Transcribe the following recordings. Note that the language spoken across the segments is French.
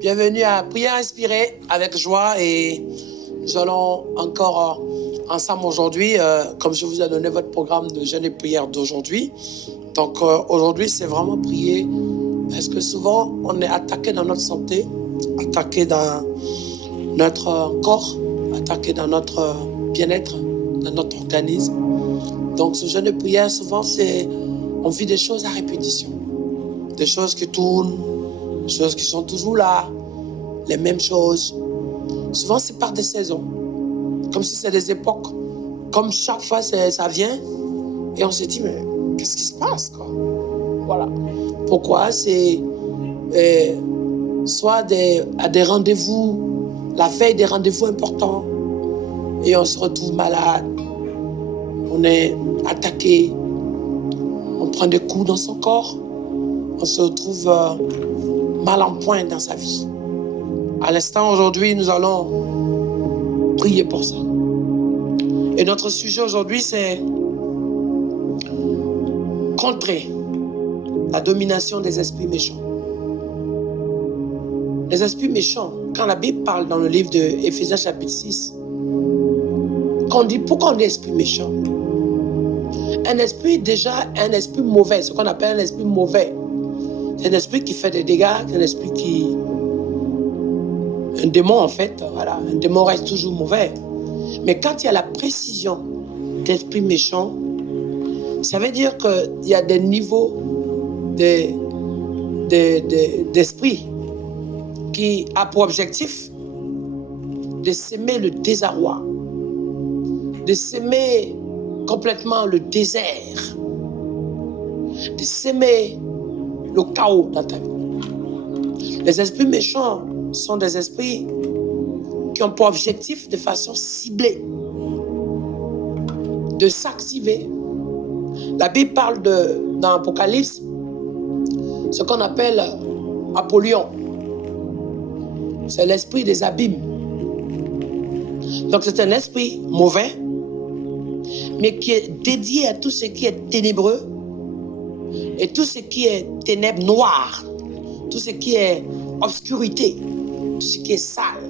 Bienvenue à Prière Inspirée avec joie et nous allons encore ensemble aujourd'hui, comme je vous ai donné votre programme de jeûne et prière d'aujourd'hui. Donc aujourd'hui, c'est vraiment prier parce que souvent, on est attaqué dans notre santé, attaqué dans notre corps, attaqué dans notre bien-être, dans notre organisme. Donc ce jeûne et prière, souvent, on vit des choses à répétition, des choses qui tournent, des choses qui sont toujours là, les mêmes choses. Souvent, c'est par des saisons, comme si c'est des époques. Comme chaque fois, ça vient, et on se dit, mais qu'est-ce qui se passe, quoi? Voilà. Pourquoi? C'est soit à des rendez-vous, la veille des rendez-vous importants, et on se retrouve malade, on est attaqué, on prend des coups dans son corps, on se retrouve mal en point dans sa vie. À l'instant, aujourd'hui, nous allons prier pour ça. Et notre sujet aujourd'hui, c'est contrer la domination des esprits méchants. Les esprits méchants, quand la Bible parle dans le livre de Éphésiens chapitre 6, pourquoi on dit esprit méchant? Un esprit, déjà, un esprit mauvais, ce qu'on appelle un esprit mauvais. C'est un esprit qui fait des dégâts, c'est un esprit qui... Un démon, en fait, voilà. Un démon reste toujours mauvais. Mais quand il y a la précision d'esprit méchant, ça veut dire qu'il y a des niveaux d'esprit qui a pour objectif de s'aimer le désarroi, de s'aimer complètement le désert, de s'aimer le chaos dans ta vie. Les esprits méchants sont des esprits qui ont pour objectif de façon ciblée de s'activer. La Bible parle dans l'Apocalypse ce qu'on appelle Apollyon. C'est l'esprit des abîmes. Donc c'est un esprit mauvais, mais qui est dédié à tout ce qui est ténébreux et tout ce qui est ténèbres noires, tout ce qui est obscurité, tout ce qui est sale,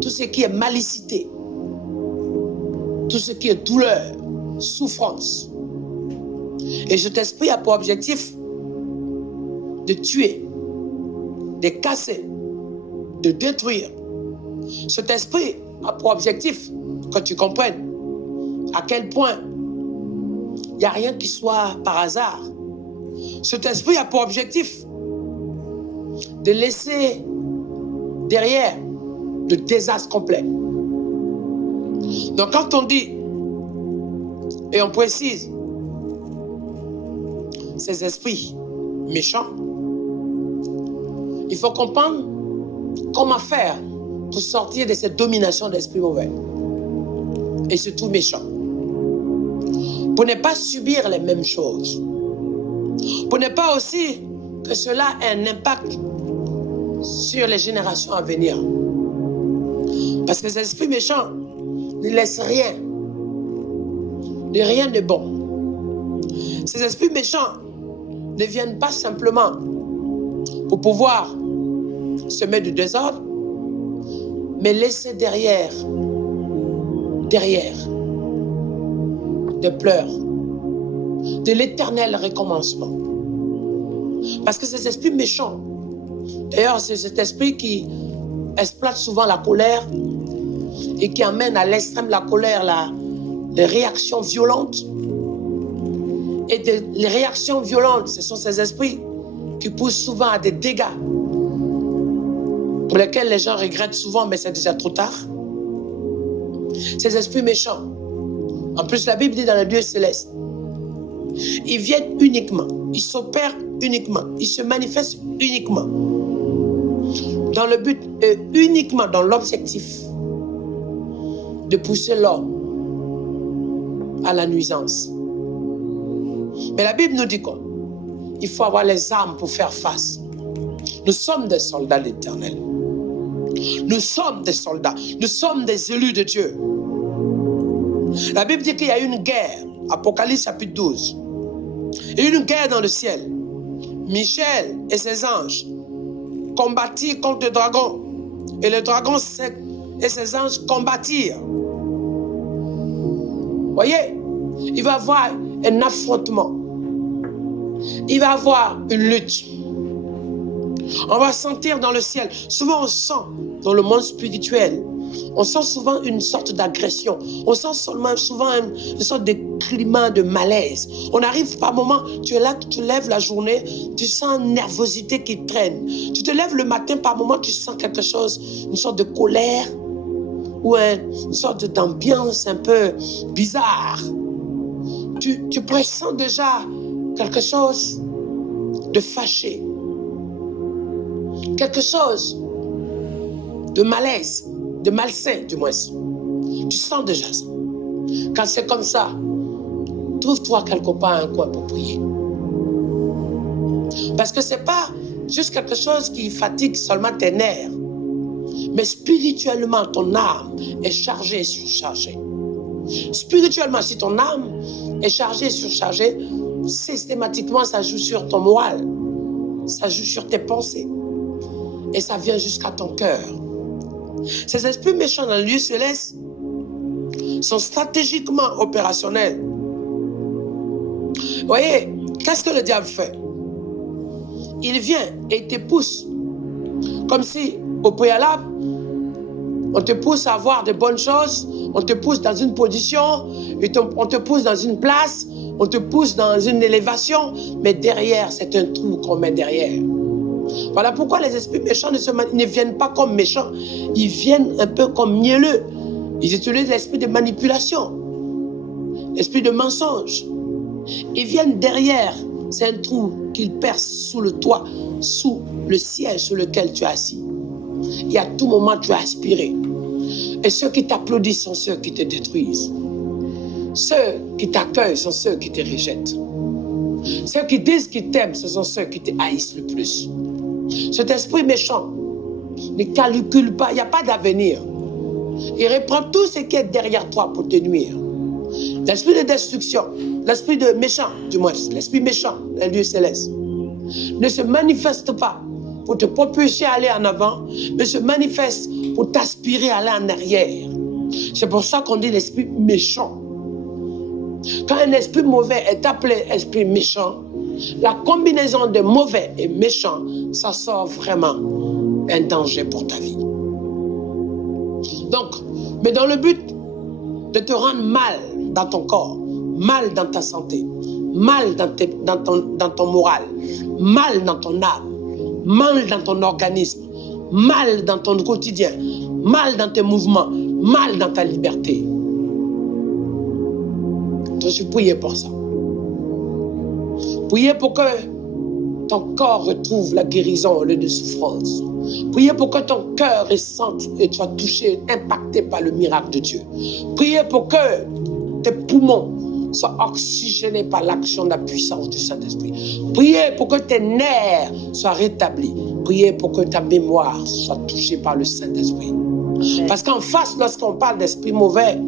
tout ce qui est malicité, tout ce qui est douleur, souffrance. Et cet esprit a pour objectif de tuer, de casser, de détruire. Cet esprit a pour objectif que tu comprennes à quel point il n'y a rien qui soit par hasard. Cet esprit a pour objectif de laisser derrière le désastre complet. Donc quand on dit et on précise ces esprits méchants, il faut comprendre comment faire pour sortir de cette domination d'esprits mauvais et surtout méchants. Pour ne pas subir les mêmes choses. Pour ne pas aussi que cela ait un impact sur les générations à venir. Parce que les esprits méchants ne laissent rien de bon. Ces esprits méchants ne viennent pas simplement pour pouvoir semer du désordre, mais laisser derrière des pleurs, de l'éternel recommencement. Parce que ces esprits méchants, d'ailleurs, c'est cet esprit qui exploite souvent la colère et qui amène à l'extrême la colère, les réactions violentes. Et les réactions violentes, ce sont ces esprits qui poussent souvent à des dégâts pour lesquels les gens regrettent souvent, mais c'est déjà trop tard. Ces esprits méchants, en plus la Bible dit dans le Dieu céleste, ils viennent uniquement, ils s'opèrent uniquement, ils se manifestent uniquement dans le but et uniquement dans l'objectif de pousser l'homme à la nuisance. Mais la Bible nous dit quoi? Il faut avoir les armes pour faire face. Nous sommes des soldats de l'Éternel. Nous sommes des soldats. Nous sommes des élus de Dieu. La Bible dit qu'il y a une guerre. Apocalypse chapitre 12. Il y a une guerre dans le ciel. Michel et ses anges combattir contre le dragon. Et le dragon et ses anges combattirent. Voyez, il va y avoir un affrontement. Il va y avoir une lutte. On va sentir dans le ciel. Souvent on sent dans le monde spirituel, on sent souvent une sorte d'agression. On sent souvent une sorte de climat de malaise. On arrive par moments, tu es là, tu te lèves la journée, tu sens une nervosité qui traîne. Tu te lèves le matin, par moments, tu sens quelque chose, une sorte de colère ou une sorte d'ambiance un peu bizarre. Tu pressens déjà quelque chose de fâché. Quelque chose de malaise, de malsain du moins. Tu sens déjà ça. Quand c'est comme ça, trouve-toi quelque part un coin pour prier. Parce que c'est pas juste quelque chose qui fatigue seulement tes nerfs, mais spirituellement ton âme est chargée et surchargée. Spirituellement, si ton âme est chargée et surchargée, systématiquement ça joue sur ton moral, ça joue sur tes pensées. Et ça vient jusqu'à ton cœur. Ces esprits méchants dans le lieu céleste sont stratégiquement opérationnels. Vous voyez, qu'est-ce que le diable fait? Il vient et te pousse. Comme si, au préalable, on te pousse à avoir de bonnes choses, on te pousse dans une position, on te pousse dans une place, on te pousse dans une élévation, mais derrière, c'est un trou qu'on met derrière. Voilà pourquoi les esprits méchants ne viennent pas comme méchants. Ils viennent un peu comme mielleux. Ils utilisent l'esprit de manipulation, l'esprit de mensonge. Ils viennent derrière. C'est un trou qu'ils percent sous le toit, sous le siège sur lequel tu es assis. Et à tout moment, tu as aspiré. Et ceux qui t'applaudissent sont ceux qui te détruisent. Ceux qui t'accueillent sont ceux qui te rejettent. Ceux qui disent qu'ils t'aiment, ce sont ceux qui te haïssent le plus. Cet esprit méchant ne calcule pas, il n'y a pas d'avenir. Il reprend tout ce qui est derrière toi pour te nuire. L'esprit de destruction, l'esprit de méchant, du moins, l'esprit méchant, les lieux célestes, ne se manifeste pas pour te propulser à aller en avant, mais se manifeste pour t'aspirer à aller en arrière. C'est pour ça qu'on dit l'esprit méchant. Quand un esprit mauvais est appelé esprit méchant, la combinaison de mauvais et méchant, ça sort vraiment un danger pour ta vie. Donc, mais dans le but de te rendre mal dans ton corps, mal dans ta santé, mal dans ton moral, mal dans ton âme, mal dans ton organisme, mal dans ton quotidien, mal dans tes mouvements, mal dans ta liberté. Je suis prié pour ça. Priez pour que ton corps retrouve la guérison au lieu de souffrance. Priez pour que ton cœur ressente et soit touché, impacté par le miracle de Dieu. Priez pour que tes poumons soient oxygénés par l'action de la puissance du Saint-Esprit. Priez pour que tes nerfs soient rétablis. Priez pour que ta mémoire soit touchée par le Saint-Esprit. Parce qu'en face, lorsqu'on parle d'esprit mauvais,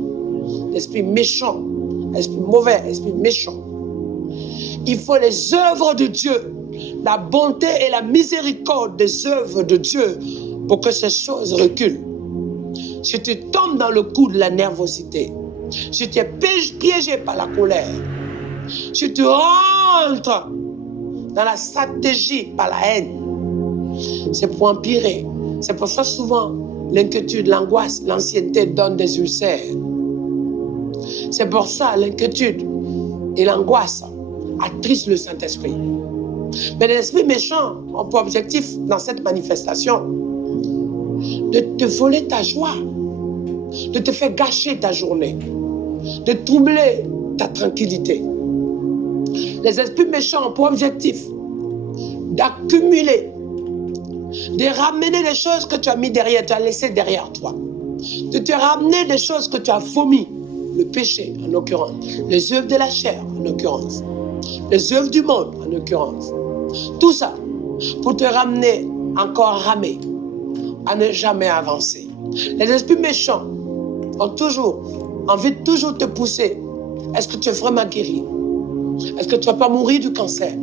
d'esprit méchant, esprit mauvais, esprit méchant, il faut les œuvres de Dieu, la bonté et la miséricorde des œuvres de Dieu pour que ces choses reculent. Si tu tombes dans le coup de la nervosité, si tu es piégé par la colère, si tu rentres dans la stratégie par la haine, c'est pour empirer. C'est pour ça souvent l'inquiétude, l'angoisse, l'anxiété donnent des ulcères. C'est pour ça l'inquiétude et l'angoisse attristent le Saint-Esprit. Mais l'esprit méchant a pour objectif dans cette manifestation de te voler ta joie, de te faire gâcher ta journée, de troubler ta tranquillité. Les esprits méchants ont pour objectif d'accumuler, de ramener les choses que tu as mis derrière, tu as laissé derrière toi, de te ramener des choses que tu as vomi, le péché en l'occurrence, les œuvres de la chair en l'occurrence, les œuvres du monde en l'occurrence. Tout ça pour te ramener encore ramé, à ne jamais avancer. Les esprits méchants ont toujours envie de toujours te pousser. Est-ce que tu es vraiment guéri? Est-ce que tu ne vas pas mourir du cancer?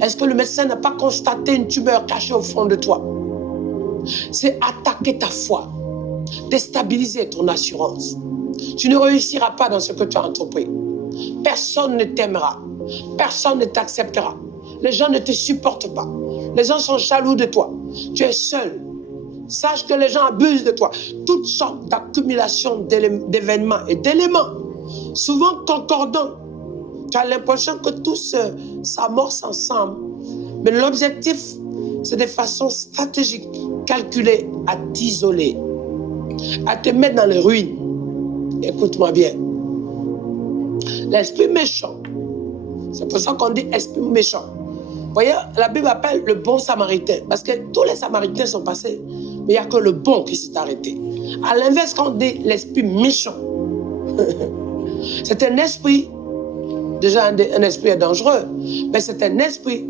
Est-ce que le médecin n'a pas constaté une tumeur cachée au fond de toi? c'est attaquer ta foi, déstabiliser ton assurance. Tu ne réussiras pas dans ce que tu as entrepris. Personne ne t'aimera. Personne ne t'acceptera. Les gens ne te supportent pas. Les gens sont jaloux de toi. Tu es seul. Sache que les gens abusent de toi. Toutes sortes d'accumulations d'événements et d'éléments, souvent concordants. Tu as l'impression que tout s'amorce ensemble. Mais l'objectif, c'est de façon stratégique, calculée, à t'isoler, à te mettre dans les ruines. Écoute-moi bien. L'esprit méchant, c'est pour ça qu'on dit esprit méchant. Vous voyez, la Bible appelle le bon samaritain, parce que tous les samaritains sont passés, mais il n'y a que le bon qui s'est arrêté. À l'inverse, quand on dit l'esprit méchant, c'est un esprit, déjà un esprit est dangereux, mais c'est un esprit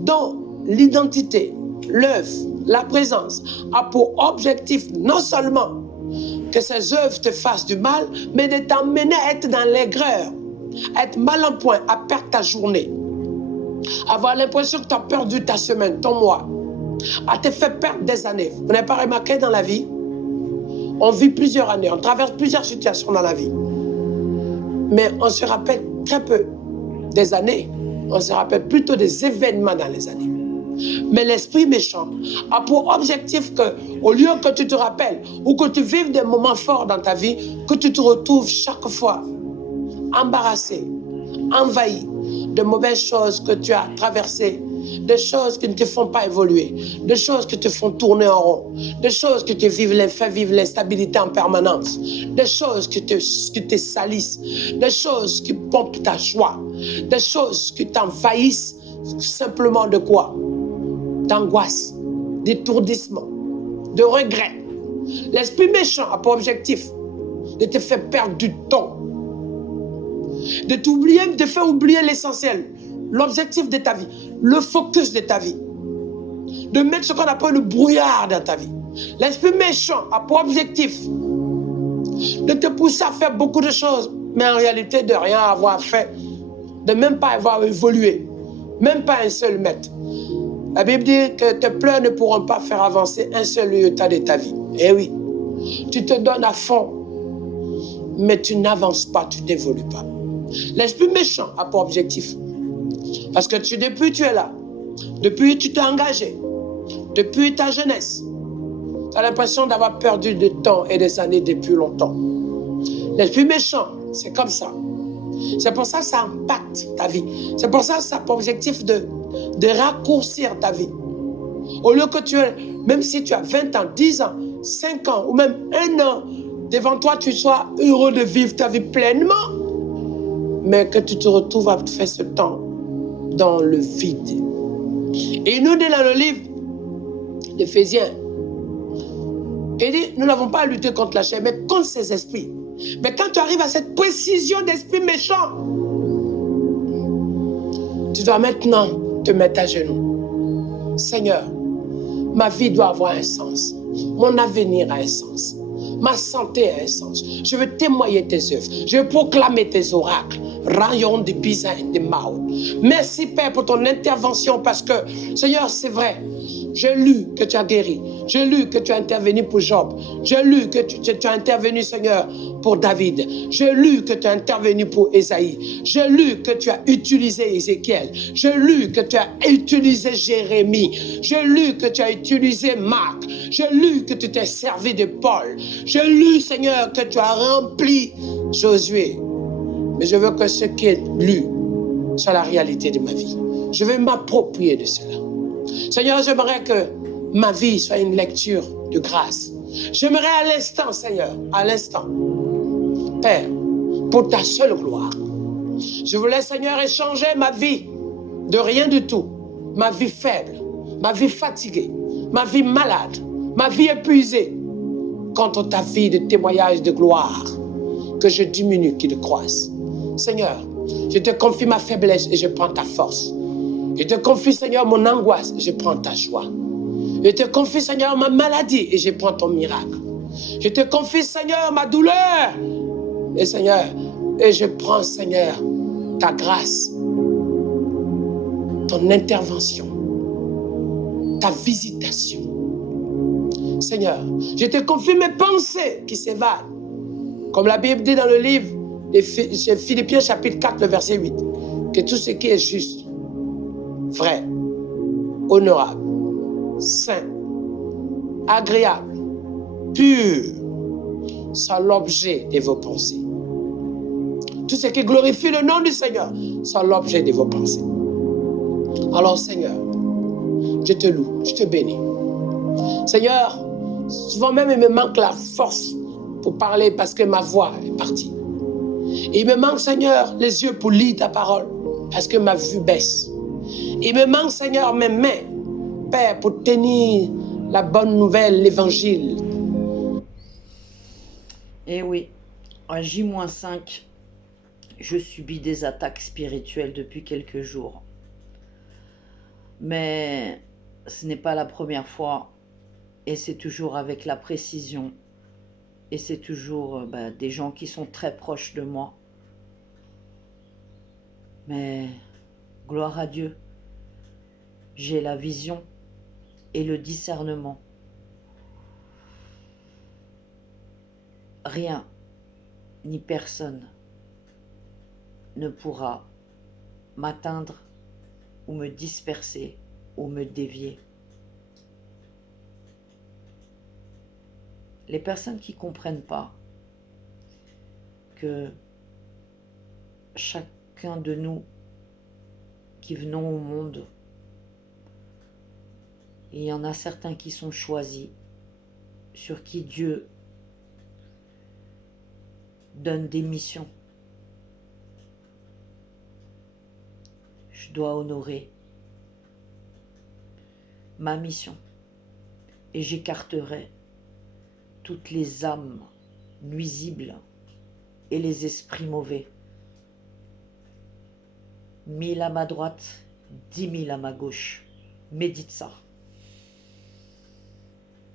dont l'identité, l'œuvre, la présence a pour objectif non seulement que ces œuvres te fassent du mal, mais de t'emmener à être dans l'aigreur, à être mal en point, à perdre ta journée, avoir l'impression que tu as perdu ta semaine, ton mois, à te faire perdre des années. Vous n'avez pas remarqué dans la vie? On vit plusieurs années, on traverse plusieurs situations dans la vie. Mais on se rappelle très peu des années, on se rappelle plutôt des événements dans les années. Mais l'esprit méchant a pour objectif que, au lieu que tu te rappelles ou que tu vives des moments forts dans ta vie, que tu te retrouves chaque fois embarrassé, envahi de mauvaises choses que tu as traversées, des choses qui ne te font pas évoluer, des choses qui te font tourner en rond, des choses qui te font vivre l'instabilité en permanence, des choses qui te salissent, des choses qui pompent ta joie, des choses qui t'envahissent simplement de quoi? D'angoisse, d'étourdissement, de regret. L'esprit méchant a pour objectif de te faire perdre du temps, de t'oublier, de te faire oublier l'essentiel, l'objectif de ta vie, le focus de ta vie, de mettre ce qu'on appelle le brouillard dans ta vie. L'esprit méchant a pour objectif de te pousser à faire beaucoup de choses, mais en réalité de rien avoir fait, de même pas avoir évolué, même pas un seul mètre. La Bible dit que tes pleurs ne pourront pas faire avancer un seul iota de ta vie. Eh oui, tu te donnes à fond, mais tu n'avances pas, tu n'évolues pas. L'esprit méchant a pour objectif, parce que depuis tu es là, depuis tu t'es engagé, depuis ta jeunesse, tu as l'impression d'avoir perdu du temps et des années depuis longtemps. L'esprit méchant, c'est comme ça. C'est pour ça que ça impacte ta vie. C'est pour ça que ça a pour objectif de raccourcir ta vie. Au lieu que même si tu as 20 ans, 10 ans, 5 ans ou même 1 an, devant toi, tu sois heureux de vivre ta vie pleinement, mais que tu te retrouves à faire ce temps dans le vide. Et il nous dit dans le livre d'Éphésiens, il dit, nous n'avons pas à lutter contre la chair, mais contre ces esprits. Mais quand tu arrives à cette précision d'esprit méchant, tu dois maintenant te mettre à genoux. Seigneur, ma vie doit avoir un sens. Mon avenir a un sens. Ma santé a un sens. Je veux témoigner tes œuvres. Je veux proclamer tes oracles. Rayon de Pisa et de Mao. Merci Père pour ton intervention parce que, Seigneur, c'est vrai. J'ai lu que tu as guéri. J'ai lu que tu as intervenu pour Job. J'ai lu que tu as intervenu, Seigneur, pour David. J'ai lu que tu as intervenu pour Ésaïe. J'ai lu que tu as utilisé Ézéchiel. J'ai lu que tu as utilisé Jérémie. J'ai lu que tu as utilisé Marc. J'ai lu que tu t'es servi de Paul. J'ai lu, Seigneur, que tu as rempli Josué. Mais je veux que ce qui est lu soit la réalité de ma vie. Je veux m'approprier de cela. Seigneur, j'aimerais que ma vie soit une lecture de grâce. J'aimerais à l'instant, Seigneur, à l'instant, Père, pour ta seule gloire. Je voulais, Seigneur, échanger ma vie de rien du tout, ma vie faible, ma vie fatiguée, ma vie malade, ma vie épuisée, contre ta vie de témoignage de gloire, que je diminue, qu'il croisse. Seigneur, je te confie ma faiblesse et je prends ta force. Je te confie, Seigneur, mon angoisse et je prends ta joie. Je te confie, Seigneur, ma maladie et je prends ton miracle. Je te confie, Seigneur, ma douleur. Et Seigneur, et je prends, Seigneur, ta grâce, ton intervention, ta visitation. Seigneur, je te confie mes pensées qui s'évadent. Comme la Bible dit dans le livre de Philippiens chapitre 4, le verset 8, que tout ce qui est juste, vrai, honorable, saint, agréable, pur, soit l'objet de vos pensées. Tout ce qui glorifie le nom du Seigneur soit l'objet de vos pensées. Alors Seigneur, je te loue, je te bénis. Seigneur, souvent même il me manque la force pour parler parce que ma voix est partie. Et il me manque, Seigneur, les yeux pour lire ta parole parce que ma vue baisse. Il me manque, Seigneur, mes mains, Père, pour tenir la bonne nouvelle, l'évangile. Eh oui, à J-5, je subis des attaques spirituelles depuis quelques jours. Mais ce n'est pas la première fois et c'est toujours avec la précision. Et c'est toujours des gens qui sont très proches de moi. Mais gloire à Dieu, j'ai la vision et le discernement. Rien ni personne ne pourra m'atteindre ou me disperser ou me dévier. Les personnes qui ne comprennent pas que chacun de nous qui venons au monde, il y en a certains qui sont choisis, sur qui Dieu donne des missions. Je dois honorer ma mission et j'écarterai toutes les âmes nuisibles et les esprits mauvais. 1000 à ma droite, 10 000 à ma gauche. Médite ça.